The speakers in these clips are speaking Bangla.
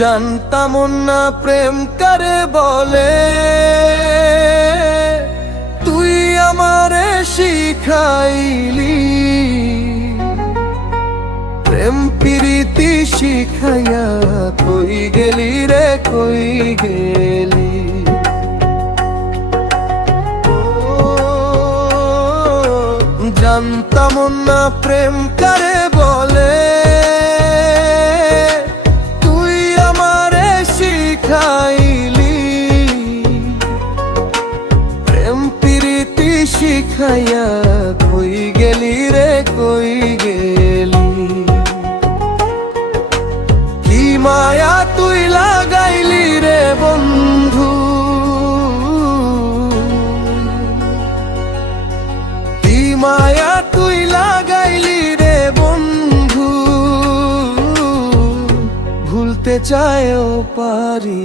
জানতাম না প্রেম কারে বলে, তুই আমারে শিখাইলি। প্রেম প্রীতি শিখাইয়া কই গেলি রে কই গেলি। জানতাম না প্রেম কারে বলে, তুই আমারে শিখাইলি। প্রেম প্রীতি শিখাইয়া কই গেলি রে কই গেলি। কি মায়া তুই লাগাইলি রে বন্ধু, কি মায়া তুই লাগাইলি রে বন্ধু। ভুলতে চাইও পারি,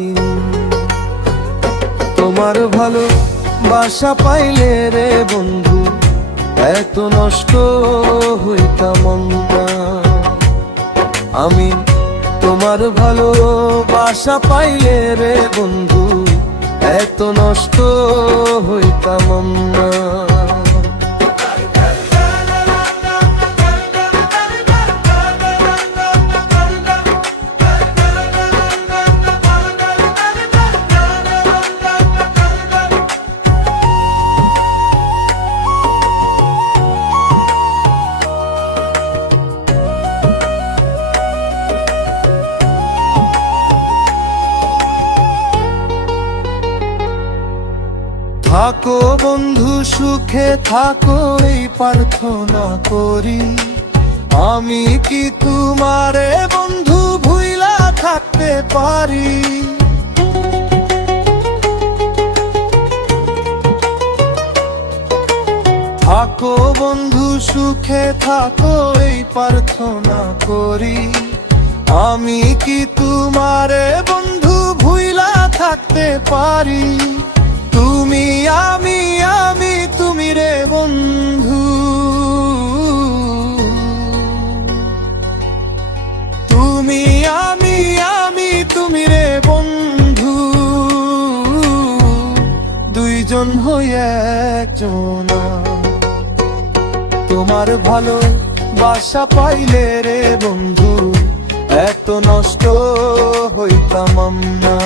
তোমার ভালো বাসা পাইলে রে বন্ধু এত নষ্ট হইতাম না। আমি তোমার ভালো বাসা পাইলে রে বন্ধু এত নষ্ট হইতাম না। থাকো বন্ধু সুখে থাকো এই প্রার্থনা করি। আমি কি তোমারে বন্ধু ভুইলা থাকতে পারি। থাকো বন্ধু সুখে থাকো এই প্রার্থনা করি। আমি কি তোমারে বন্ধু ভুইলা থাকতে পারি। তুমি আমি আমি তুমি রে বন্ধু, তুমি আমি আমি তুমি রে বন্ধু। দুইজন হয়ে একজন, তোমার ভালো বাসা পাইলে রে বন্ধু এত নষ্ট হইতাম না।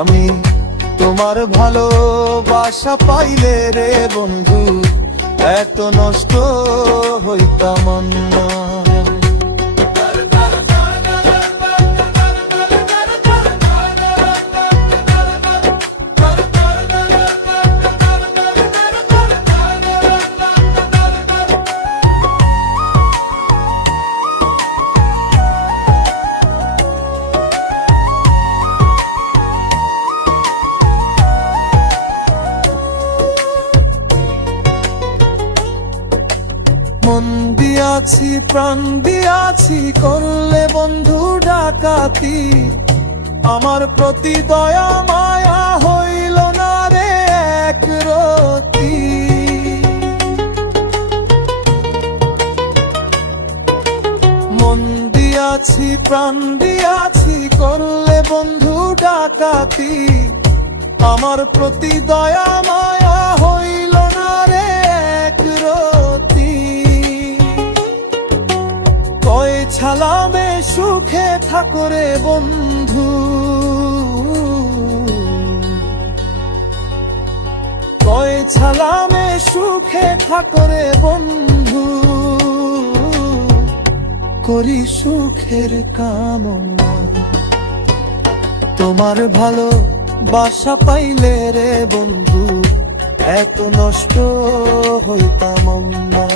আমি তোমার ভালো বাসা পাইলে রে বন্ধু এত নষ্ট হইতাম না। মন দিয়াছি প্রাণ দিয়াছি করলে বন্ধু ডাকাতি। আমার প্রতি দয়া মায়া হইল না রে এক রতি। মন দিয়াছি প্রাণ দিয়াছি করলে বন্ধু ডাকাতি। আমার প্রতি দয়া মায়া হইল না রে এক রতি। কয় ছালামে সুখে থাকো রে বন্ধু, কয় ছালামে সুখে থাকো রে বন্ধু। করি সুখের কামনা, তোমার ভালো বাসা পাইলে রে বন্ধু এত নষ্ট হইতাম না।